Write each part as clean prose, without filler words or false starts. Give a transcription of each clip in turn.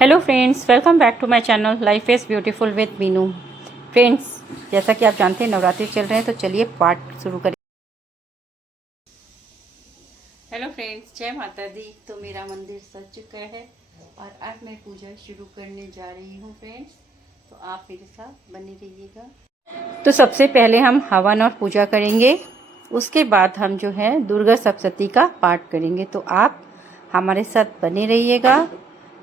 Hello friends, welcome back to my channel life is beautiful with Meenu. Friends, जैसा कि आप जानते हैं नवरात्रि चल रहे हैं, तो चलिए पाठ शुरू करें। हेलो फ्रेंड्स, जय माता दी। तो मेरा मंदिर सज चुका है और अब मैं पूजा शुरू करने जा रही हूँ फ्रेंड्स, तो आप मेरे साथ बने रहिएगा। तो सबसे पहले हम हवन और पूजा करेंगे, उसके बाद हम जो है दुर्गा सप्तशती का पाठ करेंगे। तो आप हमारे साथ बने रहिएगा,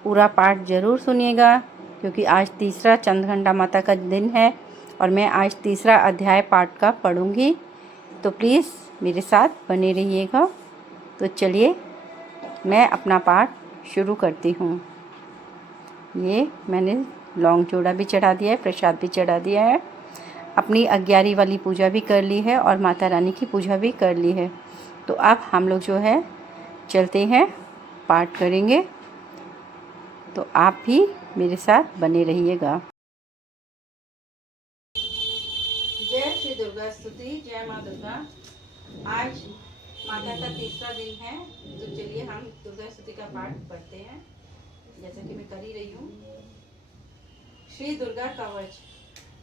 पूरा पाठ ज़रूर सुनिएगा, क्योंकि आज तीसरा चंद्रघंटा माता का दिन है और मैं आज तीसरा अध्याय पाठ का पढ़ूंगी। तो प्लीज़ मेरे साथ बने रहिएगा। तो चलिए मैं अपना पाठ शुरू करती हूँ। ये मैंने लौंग चूड़ा भी चढ़ा दिया है, प्रसाद भी चढ़ा दिया है, अपनी 11 वाली पूजा भी कर ली है और माता रानी की पूजा भी कर ली है। तो अब हम लोग जो है चलते हैं, पाठ करेंगे। तो आप भी मेरे साथ बने रहिएगा। जय श्री दुर्गा स्तुति, जय माँ दुर्गा। आज माता का तीसरा दिन है, तो चलिए हम दुर्गा स्तुति का पाठ पढ़ते हैं, जैसा कि मैं कर ही रही हूँ। श्री दुर्गा कवच।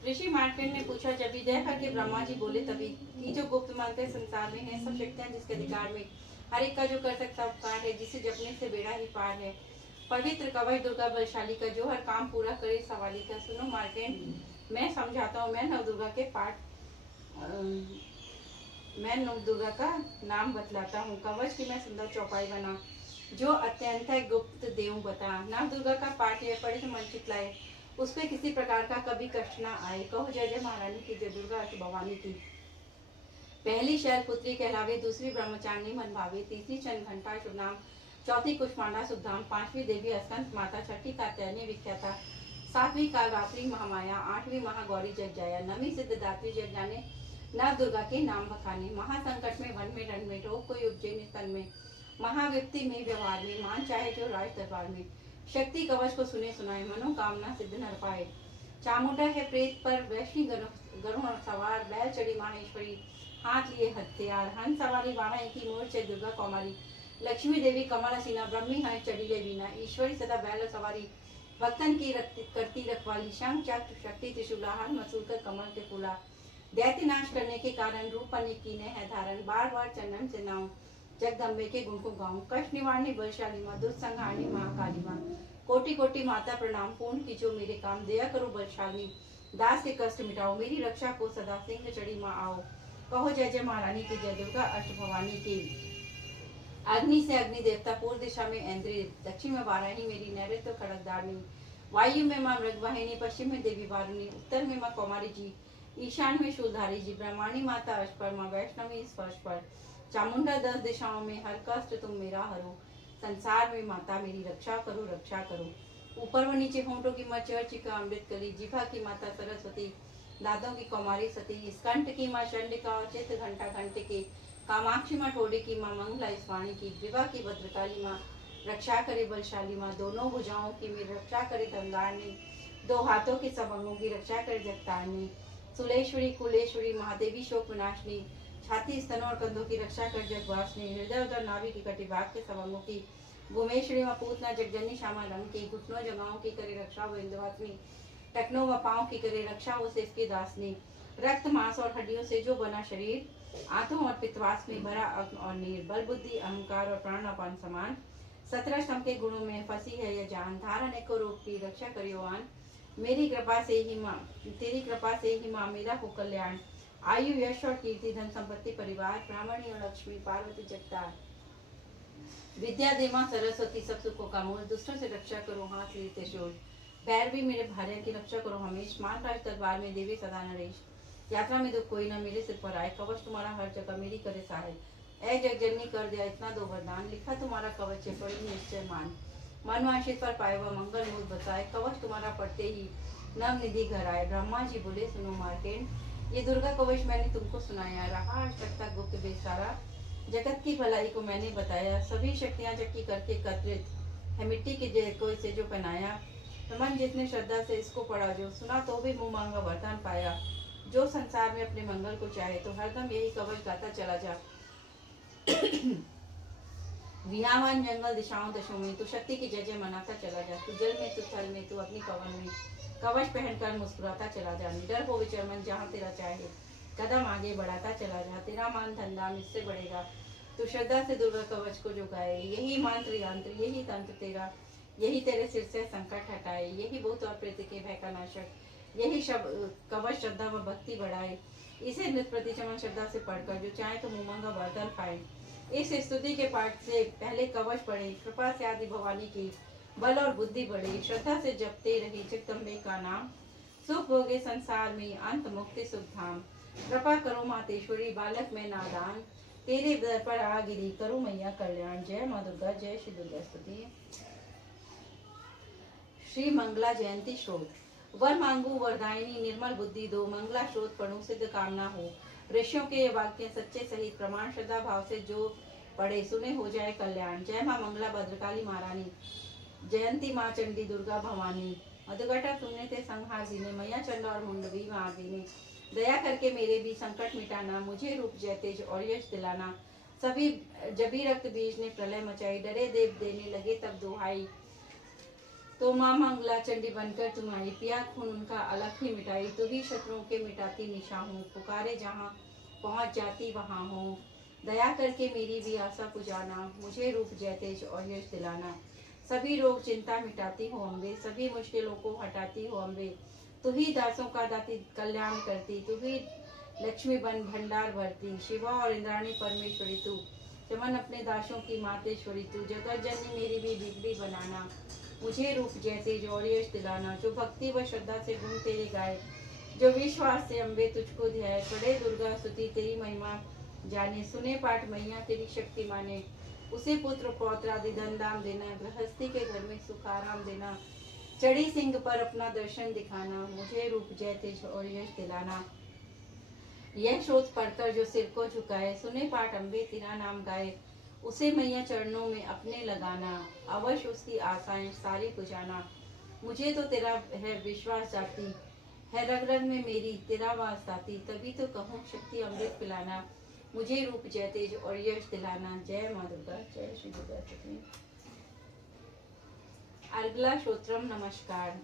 ऋषि मार्कंड ने पूछा, जब जय करके ब्रह्मा जी बोले तभी कि जो गुप्त मंत्र संसार में है, सब शक्तियाँ जिसके अधिकार में, हर एक का जो कर सकता उपकार है, जिसे जपने से बेड़ा ही पार है। पवित्र कवच दुर्गा बलशाली का, जो हर काम पूरा करे सवाली का। सुनो मार्कंड, मैं समझाता हूँ। मैं नव दुर्गा के पाठ मैं नव दुर्गा का नाम बतलाता हूँ। कवच की मैं सुंदर चौपाई बना, जो अत्यंत है गुप्त देव बता। नव दुर्गा का पाठ यह पढ़े तो मन चितलाए, उस पे किसी प्रकार का कभी कष्ट ना आए। कहो जय जय महारानी की, जय दुर्गा अष्ट भवानी की। पहली शैल पुत्री कहलावे, दूसरी ब्रह्मचारिणी मन भावे, तीसरी चंद घंटा शुभ नाम, चौथी कुष्मांडा सुखधाम, पांचवी देवी अस्कंत माता, छठी कात्यायनी विख्याता, सातवीं कालरात्रि महामाया, आठवीं महागौरी जग जाया, नवीं सिद्धदात्री जग जाने, नव दुर्गा के नाम बखाने। महासंकट में वन में रण में, रोग कोई उपजे निस्तन में, महाविपत्ति में व्यवहार में, मान चाहे जो राज दरबार में। शक्ति कवच को सुने सुनाए, मनोकामना सिद्ध नर पाए। चामुंडा है प्रेत पर वैष्णवी गरुण सवार, बैल चढ़ी माहेश्वरी, हाथ लिए हथियार, हंस सवारी 12 की मोर्चे दुर्गा कौमारी। लक्ष्मी देवी कमल हसीना, ब्रह्मी है चढ़ी बीना, ईश्वरी सदा बैल सवारी, भक्तन की करती रखवाली। शंख चक्र शक्ति त्रिशूला, हर मसूल कर कमल के फूला। दैत्य नाश करने के कारण रूप कीने है धारण, बार बार चंदन से नाम, जगदम्बे के गुण को गाऊं। कष्ट निवारणी बलशाली मां, दुष्ट संहारणी महाकाली मां, कोटि कोटि माता प्रणाम, पूर्ण कीजो मेरे काम, दया करो बलशाली, दास के कष्ट मिटाओ, मेरी रक्षा को सदा सिंह चढ़ी माँ आओ। कहो जय जय महारानी की, जय दुर्गा अष्ट भवानी की। अग्नि से अग्नि देवता, पूर्व दिशा में इंद्र, दक्षिण में वाराही मेरी, नैऋत्य खड़गदारिणी, वायु में माँ मृगवाहिनी, पश्चिम में देवी वारुणी, उत्तर में माँ कौमारी जी, ईशान में शूलधारी जी, ब्रह्माणी माता अष्ट माँ वैष्णवी स्पर्श पर, चामुंडा 10 दिशाओं में, हर कष्ट तुम मेरा हरो, संसार में माता मेरी रक्षा करो रक्षा करो। ऊपर व नीचे होंठों की माँ चर्चिका अमृत कली, जिभा की माता सरस्वती, दादों की कौमारी सती, स्कंठ की माँ चंडिका और चित्र घंटा घंटे के, कामाक्षी माँ ठोड़ी की माँ मंगला स्वाणी की, ग्रीवा की भद्रकाली माँ रक्षा करे बलशाली माँ, दोनों भुजाओं की मेरी रक्षा करे धनधारिणी, दो हाथों की सब अंगों की रक्षा करे जगतारिणी, सुलेश्वरी कुलेश्वरी महादेवी शोक विनाशिनी, छाती स्तनों और कंधों की रक्षा कर जगवासनी, हृदय उदर नाभि की कटिभाग के सब अंगों की, भूमेश्वरी व पूतना जगजननी श्यामा रंग की, घुटनों जगहों की करे रक्षा वो इंद्रवासिनी, टखनों व पाँव की करे रक्षा वो सिर्फ की दासनी, रक्त मांस और हड्डियों से जो बना शरीर, आंतों और पित्तवास में भरा अग्न और नीर, बल बुद्धि अहंकार और प्राण अपान समान, 17 स्तंभ के गुणों में फंसी है यह जान, धारण को रोग की रक्षा करियो आन, मेरी कृपा से ही माँ, तेरी कृपा से ही माँ मेरा हो कल्याण, आयु यश और कीर्ति धन संपत्ति परिवार, ब्राह्मणी और लक्ष्मी पार्वती जगतार, विद्या दे माँ सरस्वती सब सुखों का मूल, दुष्टों से रक्षा करो हाथ लिए त्रिशूल, भैरवी मेरे भार्य की रक्षा करो हमेश, मान राज दरबार में देवी सदा नरेश, यात्रा में दुख कोई ना मेरे सिर पर आए, कवच तुम्हारा हर जगह मेरी करे सहाय, ऐ जगजननी कर दिया इतना दो वरदान, लिखा तुम्हारा कवच है पड़ी निश्चय मान, मन वांछित पर पाए वह मंगल मूल बसाए, कवच तुम्हारा पढ़ते ही नव निधि घर आए। ब्रह्मा जी बोले सुनो मार्केंड, ये दुर्गा कवच मैंने तुमको सुनाया, रहा आज तक का गुप्त बेसारा, जगत की भलाई को मैंने बताया, सभी शक्तियां जबकि करके एकत्रित है, मिट्टी के कोई से जो पहनाया, मन जितने श्रद्धा से इसको पढ़ा, जो सुना तो भी मुंह मांगा वरदान पाया, जो संसार में अपने मंगल को चाहे तो हरदम यही कवच गाता चला जा। विहावन जंगल दिशाओं दशों में तू शक्ति की जय जय मनाता चला जा। तू जल में, तू थल में, तू अग्नि पवन में कवच पहनकर मुस्कुराता चला जा। निडर हो विचरमन जहाँ तेरा चाहे, कदम आगे बढ़ाता चला जा। तेरा मान धन धाम इससे बढ़ेगा। तू श्रद्धा से दुर्गा कवच को झुकाए। यही मंत्र यंत्र, यही तंत्र तेरा, यही तेरे सिर से संकट हटाए। यही भूत और प्रेत के भय का नाशक, यही कवच श्रद्धा व भक्ति बढ़ाए। इसे नित प्रति चमन श्रद्धा से पढ़कर जो चाहे तो मुमंगा वरदान पाए। इस स्तुति के पाठ से पहले कवच पढ़े। कृपा से आदि भवानी की बल और बुद्धि बढ़े। श्रद्धा से जपते रहे जगदम्बे का नाम। सुख भोगे संसार में, अंत मुक्ति सुख धाम। कृपा करो मातेश्वरी, बालक में नादान। तेरे दर पर आ गिरी, करो मैया कल्याण। जय माँ दुर्गा, जय श्री दुर्गा स्तुति। श्री मंगला जयंती श्रोत। वर मांगू वरदायिनी, निर्मल बुद्धि दो। मंगला श्रोत पढ़ूं, सिद्ध कामना हो। ऋषियों के ये वाक्य सच्चे सहित प्रमाण श्रद्धा भाव से जो पढ़े सुने हो जाए कल्याण। जय माँ मंगला भद्रकाली महारानी, जयंती माँ चंडी दुर्गा भवानी। मधुघटा तुमने ते संहार दीने, मैया चंड और मुंडवी मार दीने। दया करके मेरे भी संकट मिटाना, मुझे रूप जय तेज और यश दिलाना। सभी जबी रक्त बीज ने प्रलय मचाई, डरे देव देने लगे तब दुहाई। तो माँ मंगला चंडी बनकर तुम आई, पिया खून उनका अलग ही मिटाई। तू ही शत्रुओं के मिटाती निशा हूँ, पुकारे जहाँ पहुँच जाती वहाँ हूँ। दया करके मेरी भी आशा पुजाना, मुझे रूप जय तेज और यश दिलाना। सभी रोग चिंता मिटाती हो अम्बे, सभी मुश्किलों को हटाती हो अम्बे। तू ही दासों का दाती कल्याण करती, तू ही लक्ष्मी बन भंडार भरती। शिवा और इंद्राणी परमेश्वरी तू, चमन अपने दासों की मातेश्वरी तू। जगत जननी मेरी भी बिगड़ी बनाना, मुझे रूप जय तेज और यश दिलाना। जो भक्ति व श्रद्धा से गुण तेरे गाए, जो विश्वास से अम्बे तुझको ध्याय। पढ़े दुर्गा स्तुति तेरी महिमा जाने, सुने पाठ मैया तेरी शक्ति माने। उसे पुत्र पौत्र आदि धन धाम देना, गृहस्थी के घर में सुख आराम देना। चढ़ी सिंह पर अपना दर्शन दिखाना, मुझे रूप जय तेज और यश दिलाना। यह श्रोत पढ़कर जो सिर को झुकाए, सुने पाठ अम्बे तेरा नाम गाए। उसे मैया चरणों में अपने लगाना, अवश्य उसकी आशाएं सारी बुझाना। मुझे तो तेरा है विश्वास जाती है, रग रग में मेरी तेरा वास आती। तभी तो कहूँ शक्ति अमृत पिलाना, मुझे रूप जय तेज और यश दिलाना। जय माँ दुर्गा, जय श्री दुर्गा स्तुति। अर्गला श्रोत्रम नमस्कार।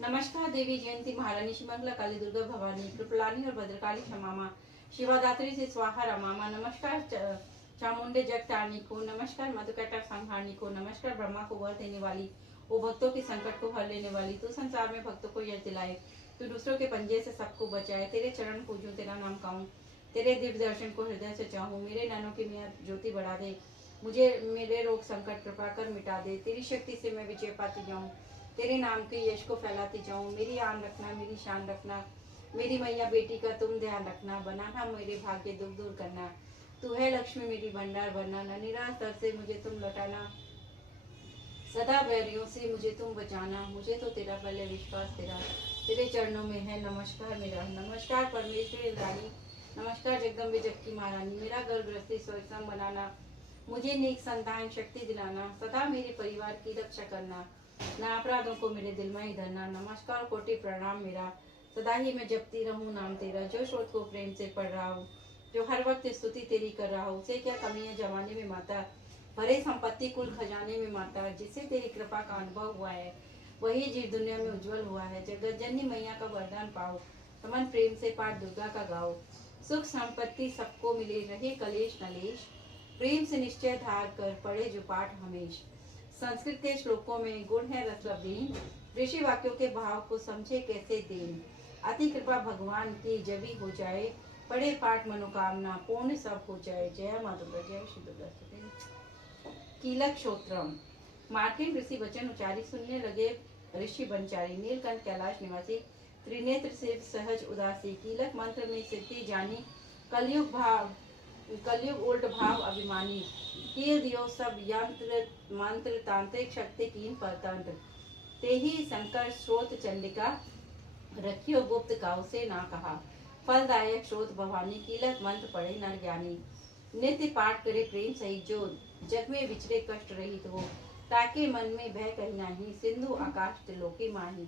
नमस्कार देवी जयंती महारानी, श्री मंगला काली दुर्गा भवानी, कृपलानी और भद्रकाली क्षमा माँ, शिवादात्री से स्वाहा रमा माँ। नमस्कार चामुंडे जगतारनी को, नमस्कार मधुकैटा संहारनी को, नमस्कार ब्रह्मा को वर देने वाली, वो भक्तों के संकट को हर लेने वाली। तू संसार में भक्तों को यश दिलाए, तू दूसरों के पंजे से सबको बचाए। तेरे चरण पूजूं, तेरा नाम गाऊं, तेरे दिव्य दर्शन को हृदय से चाहूं। मेरे नैनों की मियाँ ज्योति बढ़ा दे, मुझे मेरे रोग संकट कृपा कर मिटा दे। तेरी शक्ति से मैं विजय पाती जाऊं, तेरे नाम के यश को फैलाती जाऊं। मेरी आन रखना, मेरी शान रखना, मेरी मैया बेटी का तुम ध्यान रखना। बनाना मेरे भाग्य दुख दूर करना, तू है लक्ष्मी मेरी भंडार भरना। न निराश दर से मुझे तुम लौटाना, सदा बैरियों से मुझे तुम बचाना। मुझे तो तेरा पहले विश्वास तेरा, तेरे चरणों में है नमस्कार मेरा। नमस्कार परमेश्वरी इंद्राणी, नमस्कार जगदम्बे जग की महारानी। मेरा घर गृहस्थी स्वर्गसम बनाना, मुझे नेक संतान शक्ति दिलाना। सदा मेरे परिवार की रक्षा करना, न अपराधों को मेरे दिल में ही धरना। नमस्कार कोटि प्रणाम मेरा, सदा ही मैं जपती रहूं नाम तेरा। जो श्रोत को प्रेम से पढ़ रहा हूँ, जो हर वक्त स्तुति तेरी कर रहा हूँ, उसे क्या कमी है जमाने में माता, भरे संपत्ति कुल खजाने में माता। जिसे तेरी कृपा का अनुभव हुआ है, वही जीव दुनिया में उज्जवल हुआ है। जगत जननी मैया का वरदान पाओ, समन प्रेम से पाठ दुर्गा का गाओ। सुख संपत्ति सबको मिले, रहे कलेश नलेश, प्रेम से निश्चय धार कर पढ़े जो पाठ हमेश। संस्कृत के श्लोकों में गुण है रसलबीन, ऋषि वाक्यों के भाव को समझे कैसे देन। अति कृपा भगवान की जबी हो जाए, पढ़े पाठ मनोकामना पूर्ण सब हो जाए। जय माँ दुर्गा, जय श्री दुर्गा स्तुति। कीलक श्रोत्रम। मार्किन ऋषि वचन उचारी, सुनने लगे ऋषि बनचारी। नीलकंठ कैलाश निवासी, त्रिनेत्र से सहज उदासी। कीलक मंत्र में सिद्धि जानी, कलयुग भाव कलयुग उल्ट भाव अभिमानी। कील दियो सब यंत्र मंत्र, तांत्रिक शक्ति कीन परतंत्र। ते ही शंकर स्रोत चंडिका, रखियो गुप्त काउ से ना कहा। फलदायक स्रोत भवानी, कीलक मंत्र पढ़े नर ज्ञानी। नित्य पाठ करे प्रेम सहित, जो जग में विचरे कष्ट रहित हो। ताके मन में भय कहीं नाही, सिंधु आकाश त्रिलोकी माही।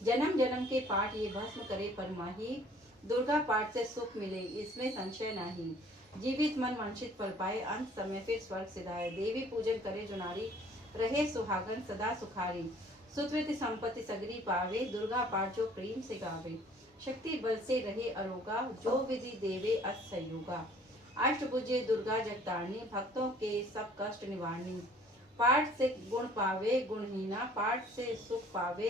जन्म जन्म के पाठ ये भस्म करे पर माही, दुर्गा पाठ से सुख मिले इसमें संशय नहीं। जीवित मन वंचित फल पाए, अंत समय फिर स्वर्ग सिधाए। देवी पूजन करे जो नारी, रहे सुहागन सदा सुखारी। सुकृति संपत्ति सगरी पावे, दुर्गा पाठ जो प्रेम से गावे। शक्ति बल से रहे अरोगा, जो विधि देवे अस संयोगा। अष्टभुजे दुर्गा जगतारणी, भक्तों के सब कष्ट निवारणी। पाठ से गुण पावे गुणहीना, पाठ से सुख पावे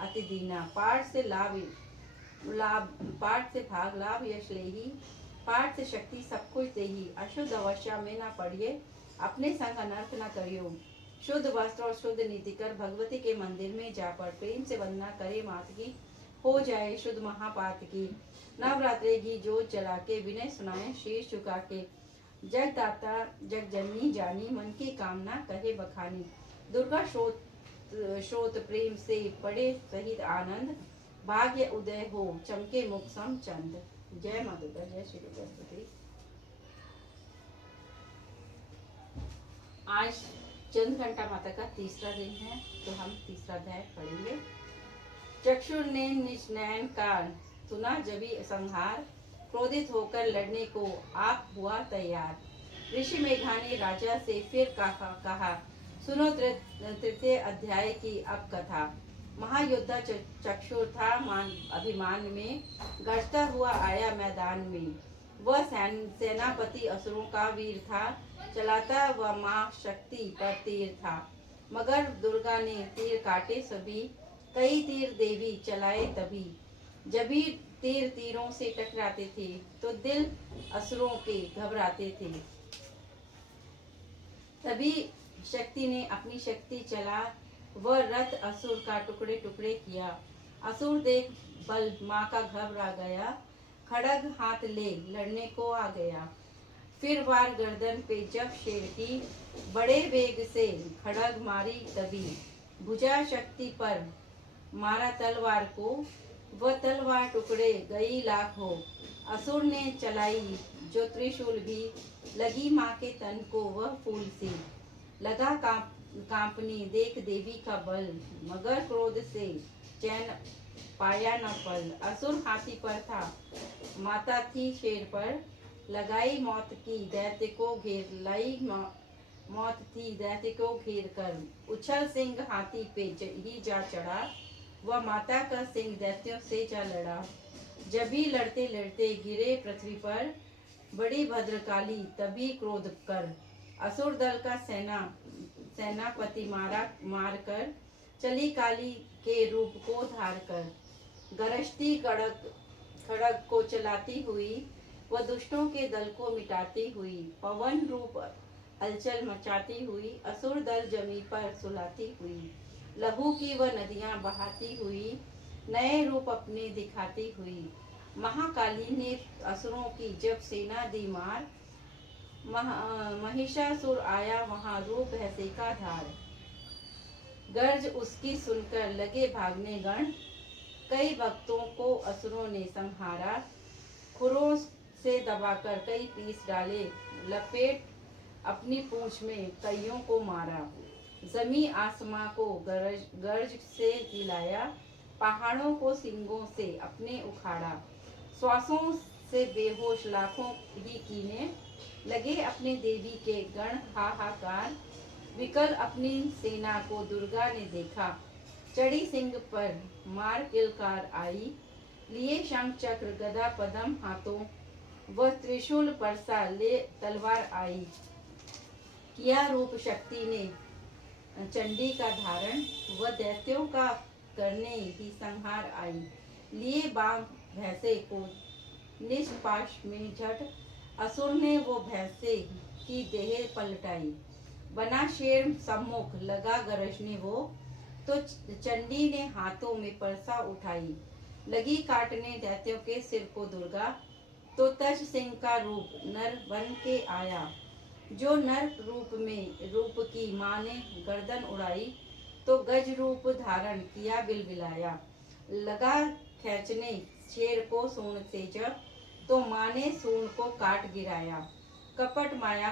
अति दीना। पाठ से लाभ लाभ पाठ से भाग लाभ यश लेही, पाठ से शक्ति सब कुछ देही। अशुद्ध अवश्य में न पड़िए, अपने संग अनर्थ न करियो। शुद्ध वस्त्र और शुद्ध नीति कर, भगवती के मंदिर में जा पर प्रेम से वंदना करे मात की, हो जाए शुद्ध महापात की। नवरात्रे की जोत जला के, विनय सुनाए शीश झुका के। जगदाता जग जननी जानी, मन की कामना कहे बखानी। दुर्गा श्रोत प्रेम से पढ़े सहित आनंद, भाग्य उदय हो चमके मुख सम चंद। जय माँ दुर्गा, जय श्री सरस्वती। आज चंद्रघंटा माता का तीसरा दिन है, तो हम तीसरा अध्याय पढ़ेंगे। चक्षुर ने निज नयन काल, सुना जबी संहार। क्रोधित होकर लड़ने को आप हुआ तैयार। ऋषि मेघा ने राजा से फिर कहा, सुनो तृतीय अध्याय की अब कथा। महायोद्धा चक्षुर था अभिमान में, गरजता हुआ आया मैदान में। वह सेनापति असुरों का वीर था, चलाता वह माँ शक्ति पर तीर था। मगर दुर्गा ने तीर काटे सभी, कई तीर देवी चलाए तभी। जभी तीरों से टकराते थे, तो दिल असुरों के घबराते थे। तभी शक्ति ने अपनी शक्ति चला, वह रथ असुर का टुकड़े टुकड़े किया। असुर देख बल माँ का घबरा गया, खड़ग हाथ ले लड़ने को आ गया। फिर वार गर्दन पे जब शेर की, बड़े वेग से खड़ग मारी तभी। भुजा शक्ति पर मारा तलवार को, वह तलवार टुकड़े गई लाखों। असुर ने चलाई जो त्रिशूल भी, लगी माँ के तन को वह फूल सी। लगा कांपनी देख देवी का बल, मगर क्रोध से चैन पाया न फल। असुर हाथी पर था, माता थी शेर पर, लगाई मौत की दैत्य को घेर लाई मौत थी दैत्य को घेर कर। उछल सिंह हाथी पे ही जा चढ़ा, वह माता का सिंह दैत्यों से जा लड़ा। जब भी लड़ते लड़ते गिरे पृथ्वी पर, बड़ी भद्रकाली तभी क्रोध कर। असुर दल का सेनापति मार कर, चली काली के रूप को धार कर। गरजती खड़ग को चलाती हुई, वह दुष्टों के दल को मिटाती हुई। पवन रूप हलचल मचाती हुई, असुर दल जमी पर सुलाती हुई। लहू की वह नदियां बहाती हुई, नए रूप अपने दिखाती हुई। महाकाली ने असुरों की जब सेना दी मार, महिषासुर आया वहां रूप भैंसे का धार। गर्ज उसकी सुनकर लगे भागने गण, कई भक्तों को असुरों ने संहारा। खुरों से दबाकर कई पीस डाले, लपेट अपनी पूंछ में कईयों को मारा। जमी आसमां को गर्ज से हिलाया, पहाड़ों को सींगों से अपने उखाड़ा। श्वासों से बेहोश लाखों ही कीने, लगे अपने देवी के गण हाहाकार। विकल अपनी सेना को दुर्गा ने देखा, चढ़ी सिंह पर मार किलकार आई। लिए शंख चक्र गदा पद्म हाथों, वह त्रिशूल परसा ले तलवार आई। किया रूप शक्ति ने चंडी का धारण, वह दैत्यों का करने ही संहार आई। लिए बाम भैंसे को निष्पाश में झट, असुर ने वो भैंसे की देह पलटाई। बना शेर सम्मुख लगा गरजने वो, तो चंडी ने हाथों में परसा उठाई। लगी काटने दैत्यों के सिर को दुर्गा, तो तज सिंह का रूप नर बन के आया। जो नर रूप की माँ ने गर्दन उड़ाई, तो गज रूप धारण किया बिलबिलाया। लगा खींचने शेर को सूंड से जब, तो माँ ने सूंड को काट गिराया। कपट माया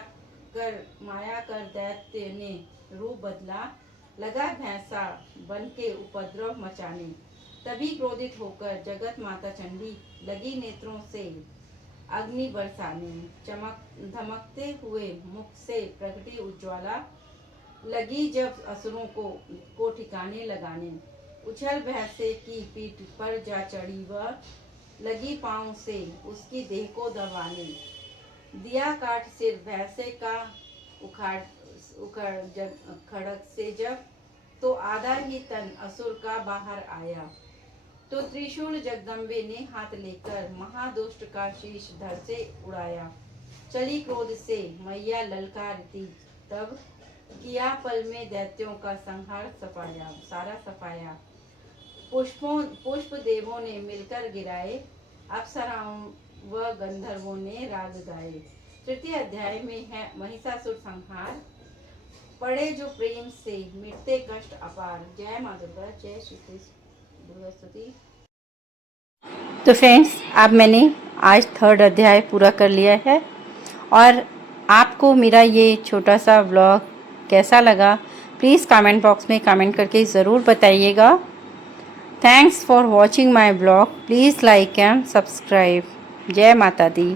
कर दैत्य ने रूप बदला, लगा भैंसा बन के उपद्रव मचाने। तभी क्रोधित होकर जगत माता चंडी लगी नेत्रों से अग्नि बरसाने, चमक धमकते हुए मुख से प्रगटी उज्ज्वला, लगी जब असुरों को ठिकाने लगाने। उछल भैंसे की पीठ पर जा चढ़ी वह, लगी पांव से उसकी देह को दबाने। दिया काट सिर भैंसे का उखाड़ उखड़ जब खड़क से जब, तो आधा ही तन असुर का बाहर आया। तो त्रिशूल जगदम्बे ने हाथ लेकर महादुष्ट का शीश धड़ से उड़ाया। चली क्रोध से मैया ललकारती, तब किया पल में दैत्यों का संहार सारा सफाया। पुष्प देवों ने मिलकर गिराए, अप्सराओं व गंधर्वों ने राग गाए। तृतीय अध्याय में है महिषासुर संहार, पड़े जो प्रेम से मिटते कष्ट अपार। जय माँ दुर्गा, जय श्री कृष्ण। दुर्गा स्तुति। तो फ्रेंड्स, अब मैंने आज 3rd अध्याय पूरा कर लिया है, और आपको मेरा ये छोटा सा व्लॉग कैसा लगा प्लीज़ कमेंट बॉक्स में कमेंट करके ज़रूर बताइएगा। Thanks for watching my vlog, please like and subscribe. जय माता दी।